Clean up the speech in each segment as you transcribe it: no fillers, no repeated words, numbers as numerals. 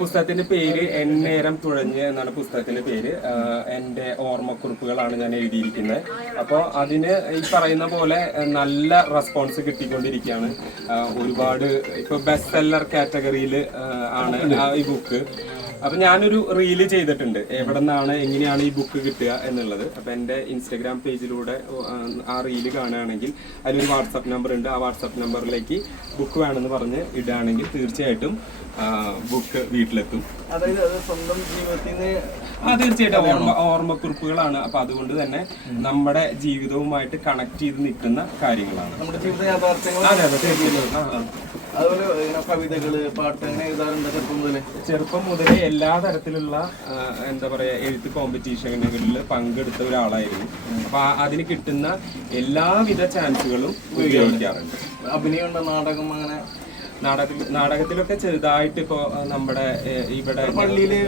പുസ്തകത്തിന്റെ പേര് എന്നേരം തുഴഞ്ഞ് എന്നാണ് പുസ്തകത്തിന്റെ പേര്. എന്റെ ഓർമ്മക്കുറിപ്പുകളാണ് ഞാൻ എഴുതിയിരിക്കുന്നത്. അപ്പോൾ അതിന് ഈ പറയുന്ന പോലെ നല്ല റെസ്പോൺസ് കിട്ടിക്കൊണ്ടിരിക്കുകയാണ്. ഒരുപാട് ഇപ്പൊ ബെസ്റ്റ് സെല്ലർ കാറ്റഗറിയിൽ ആണ് ഈ ബുക്ക്. അപ്പൊ ഞാനൊരു റീല് ചെയ്തിട്ടുണ്ട് എവിടെ നിന്നാണ് എങ്ങനെയാണ് ഈ ബുക്ക് കിട്ടുക എന്നുള്ളത്. അപ്പൊ എന്റെ ഇൻസ്റ്റഗ്രാം പേജിലൂടെ ആ റീല് കാണുകയാണെങ്കിൽ അതിലൊരു വാട്സാപ്പ് നമ്പർ ഉണ്ട്. ആ വാട്സാപ്പ് നമ്പറിലേക്ക് ബുക്ക് വേണമെന്ന് പറഞ്ഞ് ഇടുകയാണെങ്കിൽ തീർച്ചയായിട്ടും ബുക്ക് വീട്ടിലെത്തും. അതായത് സ്വന്തം ജീവിതത്തിൽ തീർച്ചയായിട്ടും ഓർമ്മക്കുറിപ്പുകളാണ്. അപ്പൊ അതുകൊണ്ട് തന്നെ നമ്മുടെ ജീവിതവുമായിട്ട് കണക്ട് ചെയ്ത് നിൽക്കുന്ന കാര്യങ്ങളാണ്. നമ്മുടെ ജീവിത യാഥാർത്ഥ്യങ്ങൾ. അതെ അതെ തീർച്ചയായിട്ടും. അതുപോലെ കവിതകള്, പാട്ട് അങ്ങനെ എഴുതാറുണ്ട് ചെറുപ്പം മുതലേ എല്ലാ തരത്തിലുള്ള എന്താ പറയാ എഴുത്ത് കോമ്പറ്റീഷനുകളിൽ പങ്കെടുത്ത ഒരാളായിരുന്നു. അപ്പൊ അതിന് കിട്ടുന്ന എല്ലാവിധ ചാൻസുകളും ഉപയോഗിക്കാറുണ്ട്. അഭിനയമുണ്ട്, നാടകം, അങ്ങനെ നാടകത്തിലൊക്കെ ചെറുതായിട്ട് ഇപ്പൊ നമ്മുടെ ഇവിടെ പള്ളിയില്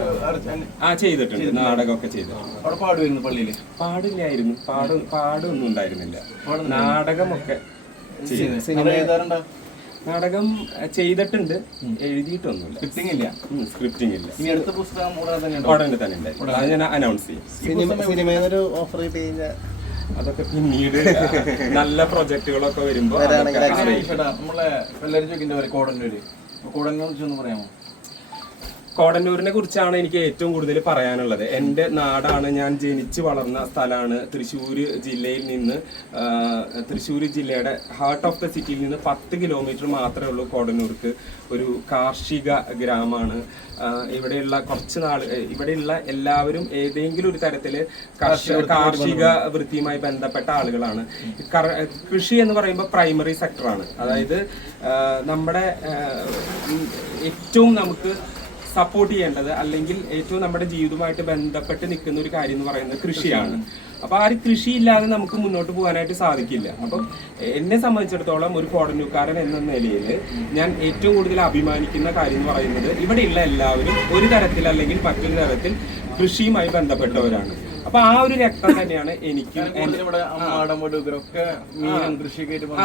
ചെയ്തിട്ടുണ്ട്. നാടകമൊക്കെ ചെയ്തിട്ടുണ്ട്. അവിടെ പാടുമായിരുന്നു പള്ളിയില്? പാടില്ലായിരുന്നു, പാടൊന്നും ഉണ്ടായിരുന്നില്ല. നാടകമൊക്കെ എഴുതാറുണ്ടോ? നാടകം ചെയ്തിട്ടുണ്ട്, എഴുതിയിട്ടൊന്നുമില്ല. സ്ക്രിപ്റ്റിംഗ് ഇല്ല. ഇനി അടുത്ത പുസ്തകം ഉടനെ തന്നെ ഉണ്ട്. അത് ഞാൻ അനൗൺസ് ചെയ്യും. അതൊക്കെ പിന്നീട് നല്ല പ്രൊജക്ടുകളൊക്കെ വരുമ്പോ നമ്മളെ എല്ലാവരും ചോദിക്കുന്ന കോടന്നൂർ പറയാമോ? കോടന്നൂരിനെ കുറിച്ചാണ് എനിക്ക് ഏറ്റവും കൂടുതൽ പറയാനുള്ളത്. എൻ്റെ നാടാണ്, ഞാൻ ജനിച്ചു വളർന്ന സ്ഥലമാണ്. തൃശ്ശൂർ ജില്ലയിൽ നിന്ന്, തൃശ്ശൂർ ജില്ലയുടെ ഹാർട്ട് ഓഫ് ദ സിറ്റിയിൽ നിന്ന് 10 കിലോമീറ്റർ മാത്രമേ ഉള്ളൂ കോടന്നൂർക്ക്. ഒരു കാർഷിക ഗ്രാമമാണ്. ഇവിടെയുള്ള ഇവിടെയുള്ള എല്ലാവരും ഏതെങ്കിലും ഒരു തരത്തിൽ കാർഷിക വൃത്തിയുമായി ബന്ധപ്പെട്ട ആളുകളാണ്. കൃഷി എന്ന് പറയുമ്പോൾ പ്രൈമറി സെക്ടറാണ്. അതായത് നമ്മുടെ ഏറ്റവും നമുക്ക് സപ്പോർട്ട് ചെയ്യേണ്ടത്, അല്ലെങ്കിൽ ഏറ്റവും നമ്മുടെ ജീവിതവുമായിട്ട് ബന്ധപ്പെട്ട് നിൽക്കുന്ന ഒരു കാര്യം എന്ന് പറയുന്നത് കൃഷിയാണ്. അപ്പൊ ആ ഒരു കൃഷിയില്ലാതെ നമുക്ക് മുന്നോട്ട് പോകാനായിട്ട് സാധിക്കില്ല. അപ്പം എന്നെ സംബന്ധിച്ചിടത്തോളം ഒരു കോടന്നൂർക്കാരൻ എന്ന നിലയിൽ ഞാൻ ഏറ്റവും കൂടുതൽ അഭിമാനിക്കുന്ന കാര്യം എന്ന് പറയുന്നത് ഇവിടെയുള്ള എല്ലാവരും ഒരു തരത്തിൽ അല്ലെങ്കിൽ മറ്റൊരു തരത്തിൽ കൃഷിയുമായി ബന്ധപ്പെട്ടവരാണ്. അപ്പൊ ആ ഒരു രക്തം തന്നെയാണ് എനിക്ക്.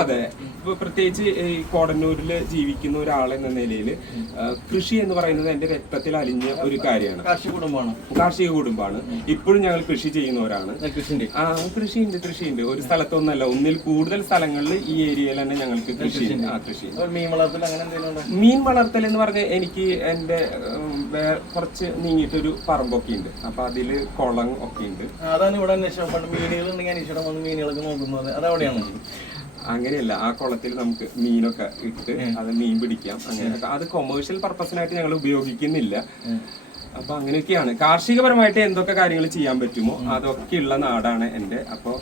അതെ, ഇപ്പൊ പ്രത്യേകിച്ച് ഈ കോടന്നൂരില് ജീവിക്കുന്ന ഒരാളെന്ന നിലയിൽ കൃഷി എന്ന് പറയുന്നത് എന്റെ രക്തത്തിൽ അലിഞ്ഞ ഒരു കാര്യമാണ്. കാർഷിക കുടുംബമാണ്. ഇപ്പോഴും ഞങ്ങൾ കൃഷി ചെയ്യുന്നവരാണ്. കൃഷിയുണ്ട്. ഒരു സ്ഥലത്തൊന്നല്ല, ഒന്നിൽ കൂടുതൽ സ്ഥലങ്ങളിൽ ഈ ഏരിയയിൽ തന്നെ ഞങ്ങൾക്ക് കൃഷിയുണ്ട്. മീൻ വളർത്തൽ എന്ന് പറഞ്ഞാൽ എനിക്ക് എന്റെ കുറച്ച് നീങ്ങിയിട്ടൊരു പറമ്പൊക്കെ ഉണ്ട്. അപ്പൊ അതില് കുളം ഒക്കെ ഉണ്ട്. അതാണ് ഇവിടെ മീനുകളൊക്കെ നോക്കുന്നത്. അതവിടെയാണ്. അങ്ങനെയല്ല, ആ കുളത്തിൽ നമുക്ക് മീനൊക്കെ ഇട്ട് അത് മീൻ പിടിക്കാം. അങ്ങനെയൊക്കെ അത് കൊമേഴ്ഷ്യൽ പർപ്പസിനായിട്ട് ഞങ്ങൾ ഉപയോഗിക്കുന്നില്ല. അപ്പൊ അങ്ങനെയൊക്കെയാണ്. കാർഷികപരമായിട്ട് എന്തൊക്കെ കാര്യങ്ങൾ ചെയ്യാൻ പറ്റുമോ അതൊക്കെയുള്ള നാടാണ് എൻ്റെ. അപ്പോൾ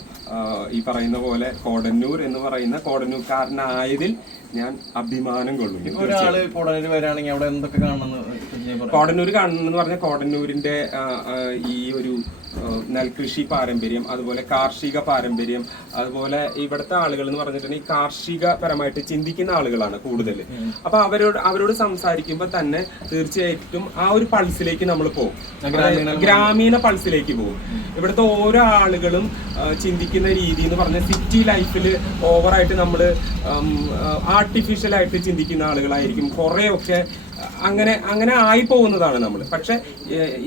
ഈ പറയുന്ന പോലെ കോടന്നൂർ എന്ന് പറയുന്ന കോടന്നൂർക്കാരനായതിൽ ഞാൻ അഭിമാനം കൊള്ളുന്നു. കോടന്നൂർ കാണണമെന്ന് പറഞ്ഞാൽ കോടന്നൂരിന്റെ ഈ ഒരു നെൽകൃഷി പാരമ്പര്യം, അതുപോലെ കാർഷിക പാരമ്പര്യം, അതുപോലെ ഇവിടുത്തെ ആളുകൾ എന്ന് പറഞ്ഞിട്ടുണ്ടെങ്കിൽ കാർഷികപരമായിട്ട് ചിന്തിക്കുന്ന ആളുകളാണ് കൂടുതൽ. അപ്പൊ അവരോട് സംസാരിക്കുമ്പോൾ തന്നെ തീർച്ചയായിട്ടും ആ ഒരു പൾസിലേക്ക് നമ്മൾ പോകും, ഗ്രാമീണ പൾസിലേക്ക് പോകും. ഇവിടുത്തെ ഓരോ ആളുകളും ചിന്തിക്കുന്ന രീതി എന്ന് പറഞ്ഞാൽ സിറ്റി ലൈഫിൽ ഓവറായിട്ട് നമ്മൾ ആർട്ടിഫിഷ്യൽ ആയിട്ട് ചിന്തിക്കുന്ന ആളുകളായിരിക്കും കുറെയൊക്കെ. അങ്ങനെ ആയി പോകുന്നതാണ് നമ്മൾ. പക്ഷെ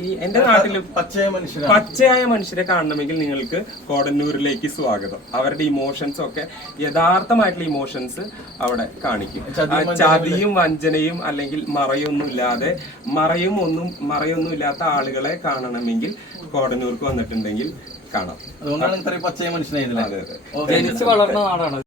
ഈ എന്റെ നാട്ടിൽ പച്ചയായ മനുഷ്യരെ കാണണമെങ്കിൽ നിങ്ങൾക്ക് കോടന്നൂരിലേക്ക് സ്വാഗതം. അവരുടെ ഇമോഷൻസ് ഒക്കെ യഥാർത്ഥമായിട്ടുള്ള ഇമോഷൻസ് അവിടെ കാണിക്കും. ചതിയും വഞ്ചനയും അല്ലെങ്കിൽ മറയൊന്നും ഇല്ലാത്ത ആളുകളെ കാണണമെങ്കിൽ കോടന്നൂർക്ക് വന്നിട്ടുണ്ടെങ്കിൽ കാണാം. അതുകൊണ്ടാണ് ഇത്രയും പച്ചയ മനുഷ്യനായത്. അതെ, ജനിച്ചു വളർന്ന നാടാണ്.